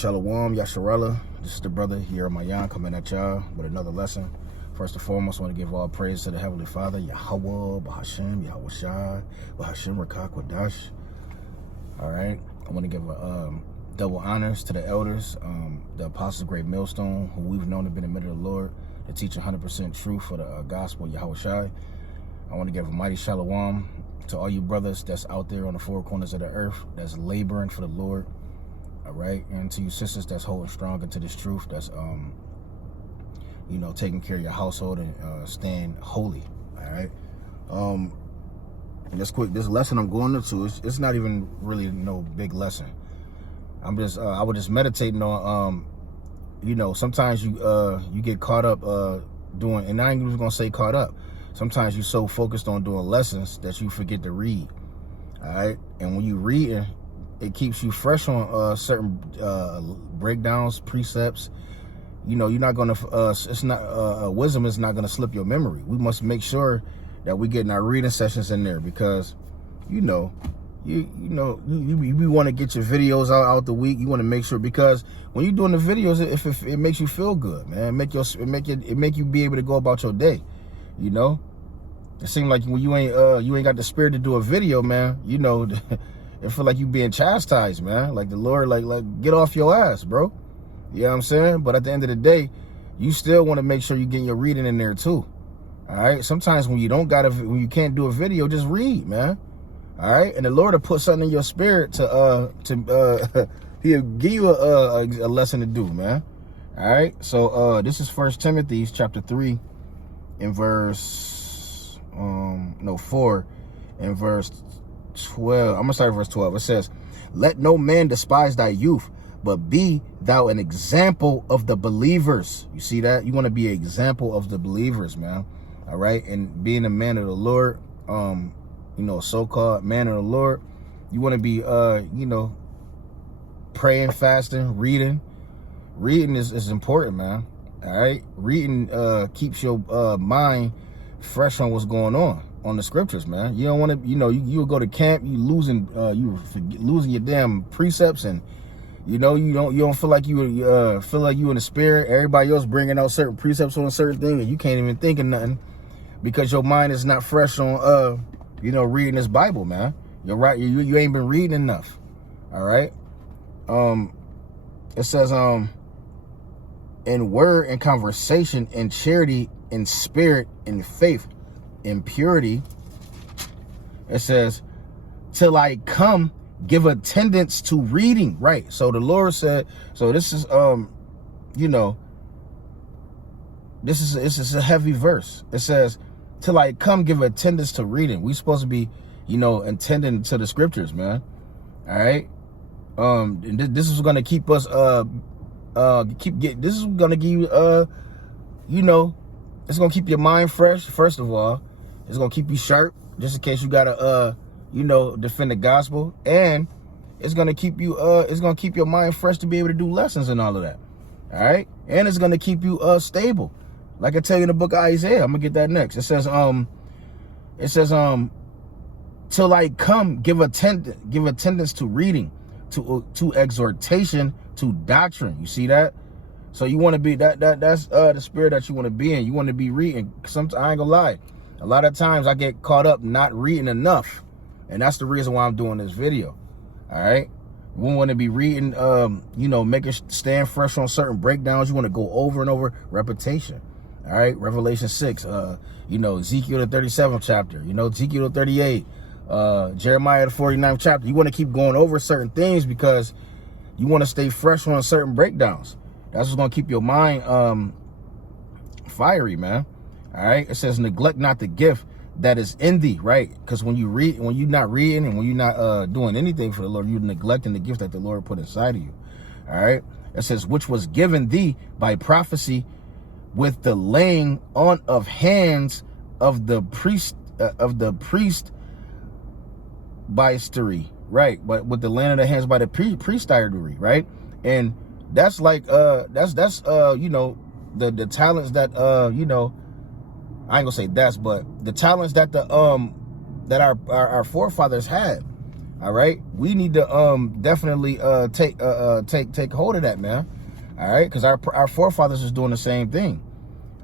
Shalom, Yasharella. This is the brother here on Mayan coming at y'all with another lesson. First and foremost, I want to give all praise to the Heavenly Father, Yahweh, Bahashem, Yahweh Shai, Bahashem Rakak Wadash. All right. I want to give double honors to the elders, the Apostles of Great Millstone, who we've known to be the men of the Lord, to teach 100% truth for the gospel of Yahweh Shai. I want to give a mighty shalom to all you brothers that's out there on the four corners of the earth, that's laboring for the Lord. All right, and to you sisters that's holding strong into this truth, that's taking care of your household and staying holy. All right, just quick, this lesson I'm going into, it's not even really no big lesson. I'm just I was just meditating on sometimes you get caught up doing, and I ain't even gonna say caught up. Sometimes you're so focused on doing lessons that you forget to read. All right, and when you read, it keeps you fresh on certain breakdowns, precepts. You're not gonna. It's not wisdom is not gonna slip your memory. We must make sure that we getting our reading sessions in there, because you want to get your videos out the week. You want to make sure, because when you're doing the videos, if it makes you feel good, man, it make you be able to go about your day. It seems like when you ain't got the spirit to do a video, man. It feel like you being chastised, man. Like the Lord, like get off your ass, bro. You know what I'm saying? But at the end of the day, you still want to make sure you get your reading in there too. All right. Sometimes when you can't do a video, just read, man. All right. And the Lord will put something in your spirit to he'll give you a lesson to do, man. All right. So this is 1 Timothy chapter 3 in verse 4 and verse 12. I'm gonna start at verse 12. It says, "Let no man despise thy youth, but be thou an example of the believers." You see that? You want to be an example of the believers, man. All right. And being a man of the Lord, so-called man of the Lord, you want to be praying, fasting, reading. Reading is important, man. All right. Reading keeps your mind fresh on what's going on the scriptures, man. You don't want to, you'll go to camp, you losing your damn precepts, and you don't feel like you in the spirit. Everybody else bringing out certain precepts on a certain thing, and you can't even think of nothing because your mind is not fresh on reading this Bible, man. You're right. You ain't been reading enough. All right. It says in word and conversation, in charity, in spirit, in faith, in purity. It says, till I come, give attendance to reading. Right. So the Lord said, so this is this is a heavy verse. It says, till I come, give attendance to reading. We supposed to be attending to the scriptures, man. All right. And this is going to keep us this is going to give you it's going to keep your mind fresh. First of all, it's going to keep you sharp, just in case you got to defend the gospel, and it's going to keep you keep your mind fresh to be able to do lessons and all of that. All right. And it's going to keep you stable. Like I tell you in the book of Isaiah, I'm going to get that next. It says till I come, give attendance to reading, to exhortation, to doctrine. You see that? So you want to be that's the spirit that you want to be in. You want to be reading. Sometimes, I ain't gonna lie, a lot of times I get caught up not reading enough, and that's the reason why I'm doing this video. All right, we want to be reading, making stand fresh on certain breakdowns. You want to go over and over, repetition. All right, Revelation 6, Ezekiel the 37th chapter, Ezekiel the 38, Jeremiah the 49th chapter. You want to keep going over certain things because you want to stay fresh on certain breakdowns. That's what's going to keep your mind fiery, man. All right. It says, neglect not the gift that is in thee, right? Because when you're not reading and when you're not doing anything for the Lord, you're neglecting the gift that the Lord put inside of you. All right. It says, which was given thee by prophecy with the laying on of hands of the priest bystary, right? But with the laying of the hands by the priestry, right? And that's like the talents that I ain't gonna say that's, but the talents that our forefathers had. All right, we need to definitely take hold of that, man. All right, because our forefathers is doing the same thing.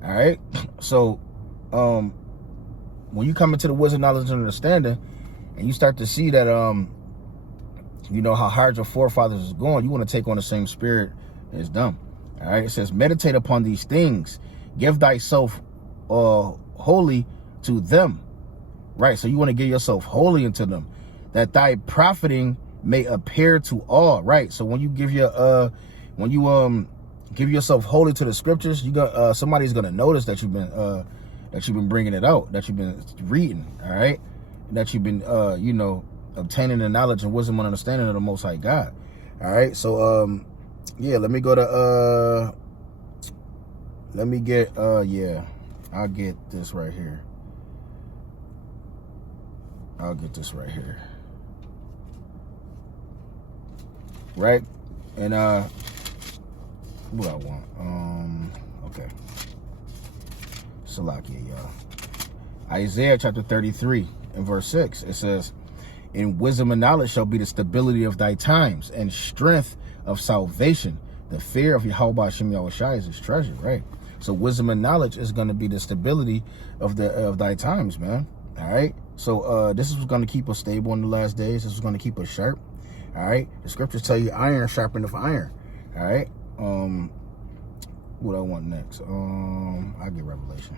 All right, so when you come into the wisdom, knowledge, and understanding, and you start to see that you know how hard your forefathers is going, you want to take on the same spirit as them. All right, it says, meditate upon these things, give thyself wholly to them. Right, so you want to give yourself wholly into them, that thy profiting may appear to all. Right, so when you give your give yourself wholly to the scriptures, you got somebody's gonna notice that you've been bringing it out, that you've been reading. All right, that you've been you know, obtaining the knowledge and wisdom and understanding of the Most High God. All right, so yeah, let me go to let me get yeah, I'll get this right here. I'll get this right here. Right? And what I want. Okay. Salakia, y'all. Isaiah chapter 33 and verse 6. It says, in wisdom and knowledge shall be the stability of thy times, and strength of salvation. The fear of Yahweh Hashem Yahushai is his treasure, right? So wisdom and knowledge is going to be the stability of thy times, man. All right. So this is going to keep us stable in the last days. This is going to keep us sharp. All right. The scriptures tell you iron sharpeneth iron. All right. What I want next? I'll get Revelation.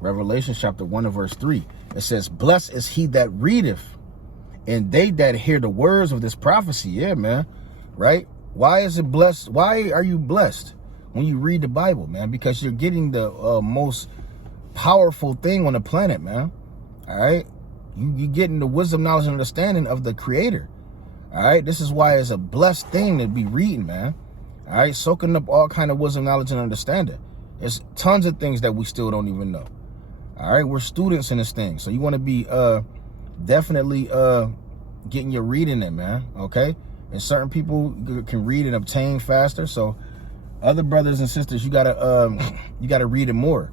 Revelation chapter 1 and verse 3. It says, blessed is he that readeth, and they that hear the words of this prophecy. Yeah, man. Right? Why is it blessed? Why are you blessed when you read the Bible, man? Because you're getting the most powerful thing on the planet, man. All right? You're getting the wisdom, knowledge, and understanding of the Creator. All right? This is why it's a blessed thing to be reading, man. All right? Soaking up all kind of wisdom, knowledge, and understanding. There's tons of things that we still don't even know. All right? We're students in this thing. So you want to be definitely getting your reading in, man. Okay? And certain people can read and obtain faster. So other brothers and sisters, you gotta read it more.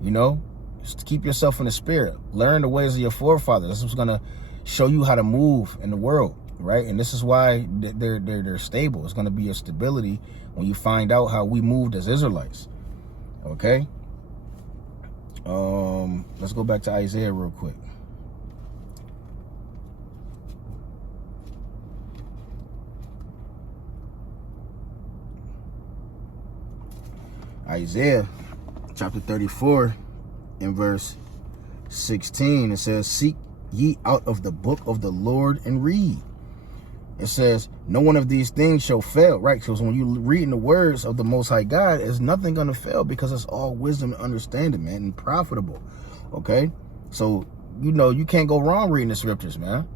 You know, just keep yourself in the spirit. Learn the ways of your forefathers. This is gonna show you how to move in the world, right? And this is why they're stable. It's gonna be a stability when you find out how we moved as Israelites. Okay. Let's go back to Isaiah real quick. Isaiah chapter 34 in verse 16, it says, seek ye out of the book of the Lord and read. It says, no one of these things shall fail, right? Because when you reading the words of the Most High God, there's nothing going to fail, because it's all wisdom and understanding, man, and profitable. Okay? So, you know, you can't go wrong reading the scriptures, man.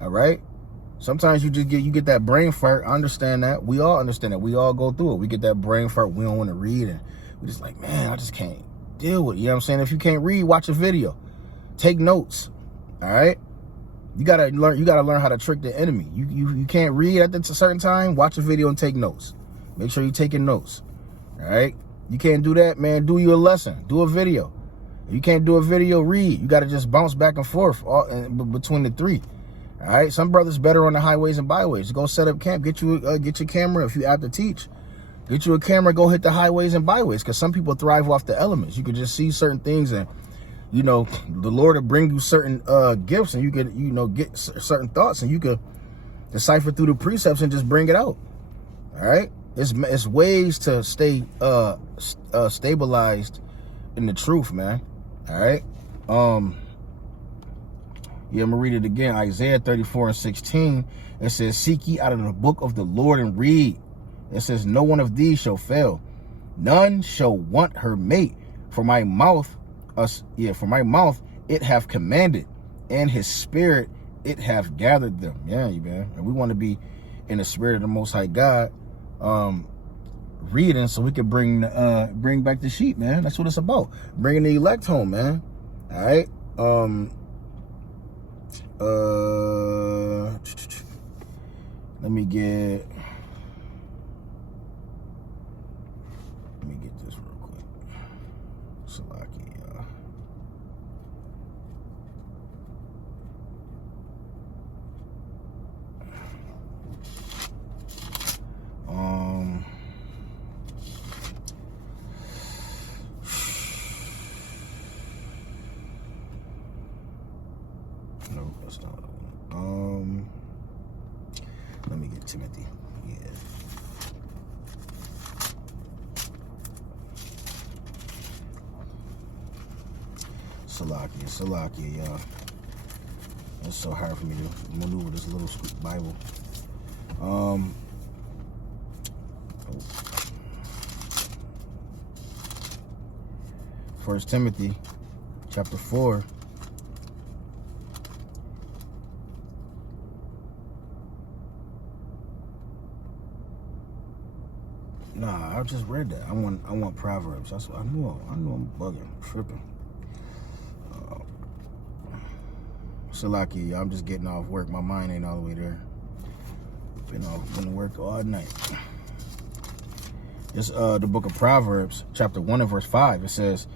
All right? Sometimes you get that brain fart. I understand that. We all understand that. We all go through it. We get that brain fart. We don't want to read, and we're just like, man, I just can't deal with it. You know what I'm saying? If you can't read, watch a video. Take notes. All right? You gotta learn how to trick the enemy. You can't read at a certain time. Watch a video and take notes. Make sure you're taking notes. All right? You can't do that, man. Do you a lesson. Do a video. If you can't do a video, read. You gotta just bounce back and forth between the three. All right, some brothers better on the highways and byways. Go set up camp. Get your camera if you have to teach. Get you a camera. Go hit the highways and byways, because some people thrive off the elements. You could just see certain things, and you know the Lord will bring you certain gifts, and you could get certain thoughts, and you could decipher through the precepts and just bring it out. All right, it's ways to stay stabilized in the truth, man. All right. Yeah, I'm going to read it again. Isaiah 34 and 16. It says, seek ye out of the book of the Lord and read. It says, no one of these shall fail. None shall want her mate. For my mouth it hath commanded, and his spirit it hath gathered them. Yeah, man. And we want to be in the spirit of the Most High God, reading, so we can bring back the sheep, man. That's what it's about. Bringing the elect home, man. All right. Let me get this real No, that's not the one. Let me get Timothy. Yeah. Salakia, y'all. It's so hard for me to maneuver this little Bible. First Timothy, chapter 4. Nah, I just read that. I want Proverbs. That's what I knew I'm bugging, tripping. Salaki, I'm just getting off work. My mind ain't all the way there. Been to work all night. It's the book of Proverbs, chapter 1 and verse 5. It says,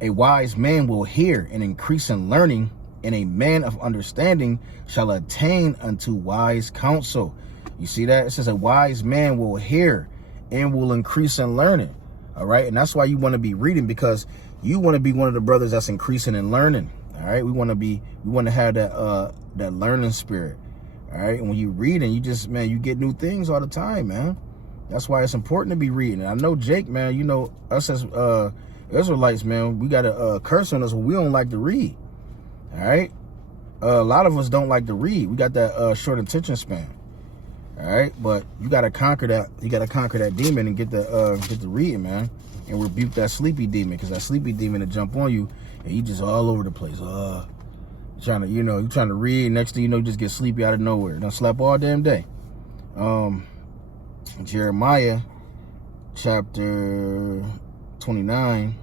a wise man will hear and increase in learning, and a man of understanding shall attain unto wise counsel. You see that? It says a wise man will hear and will increase in learning. All right. And that's why you want to be reading, because you want to be one of the brothers that's increasing in learning. All right. We want to have that learning spirit. All right. And when you read and you just, man, you get new things all the time, man. That's why it's important to be reading. I know Jake, man, you know, us as Israelites, man, we got a curse on us when we don't like to read. All right. A lot of us don't like to read. We got that short attention span. All right. But you got to conquer that. You got to conquer that demon and get the reading, man, and rebuke that sleepy demon, because that sleepy demon will jump on you and you just all over the place. You're trying to read. Next thing you know, you just get sleepy out of nowhere. Don't sleep all damn day. Jeremiah chapter 29.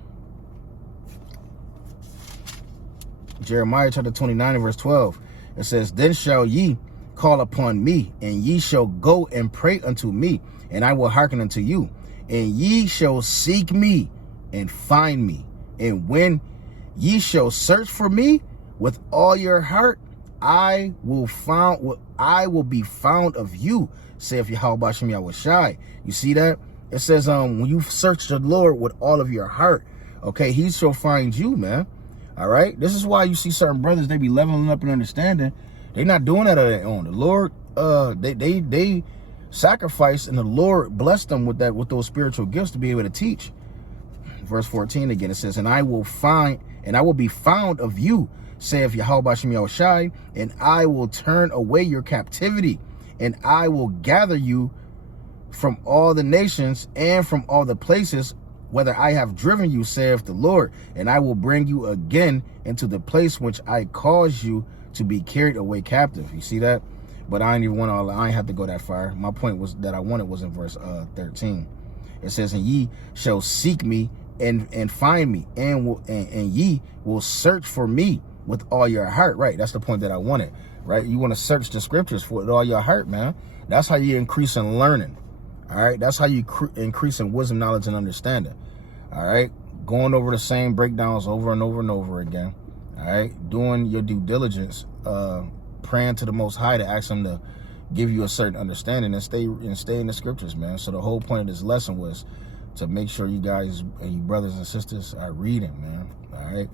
Jeremiah chapter 29 and verse 12. It says, then shall ye call upon me, and ye shall go and pray unto me, and I will hearken unto you. And ye shall seek me and find me. And when ye shall search for me with all your heart, I will be found of you, saith Yahweh Bashem Yahushai. You see that? It says, when you search the Lord with all of your heart, okay, he shall find you, man. All right. This is why you see certain brothers, they be leveling up in understanding. They're not doing that on their own. The Lord, they sacrificed, and the Lord blessed them with those spiritual gifts to be able to teach. Verse 14 again, it says, and I will be found of you, saith Yahweh Bashem Yahushai, and I will turn away your captivity, and I will gather you from all the nations and from all the places whether I have driven you, saith the Lord, and I will bring you again into the place which I caused you to be carried away captive. You see that? But I ain't have to go that far. My point was that I wanted was in verse 13. It says, and ye shall seek me and find me, and ye will search for me with all your heart. Right? That's the point that I wanted. Right? You want to search the scriptures with all your heart, man. That's how you increase in learning. All right? That's how you increase in wisdom, knowledge, and understanding. All right? Going over the same breakdowns over and over and over again. All right? Doing your due diligence, praying to the Most High to ask him to give you a certain understanding and stay in the scriptures, man. So the whole point of this lesson was to make sure you guys and you brothers and sisters are reading, man. All right?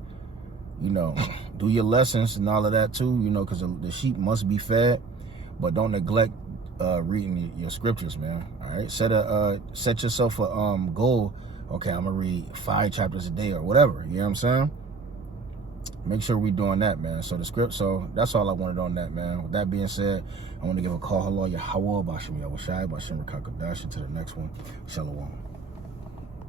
You know, do your lessons and all of that too, you know, because the sheep must be fed, but don't neglect reading your scriptures, man. All right? Set yourself a goal. Okay, I'm gonna read 5 chapters a day or whatever. You know what I'm saying? Make sure we doing that, man. So that's all I wanted on that, man. With that being said, I want to give a call hello Yahweh Bashem Yahushai Bashem Rakakadash to the next one. Shalom.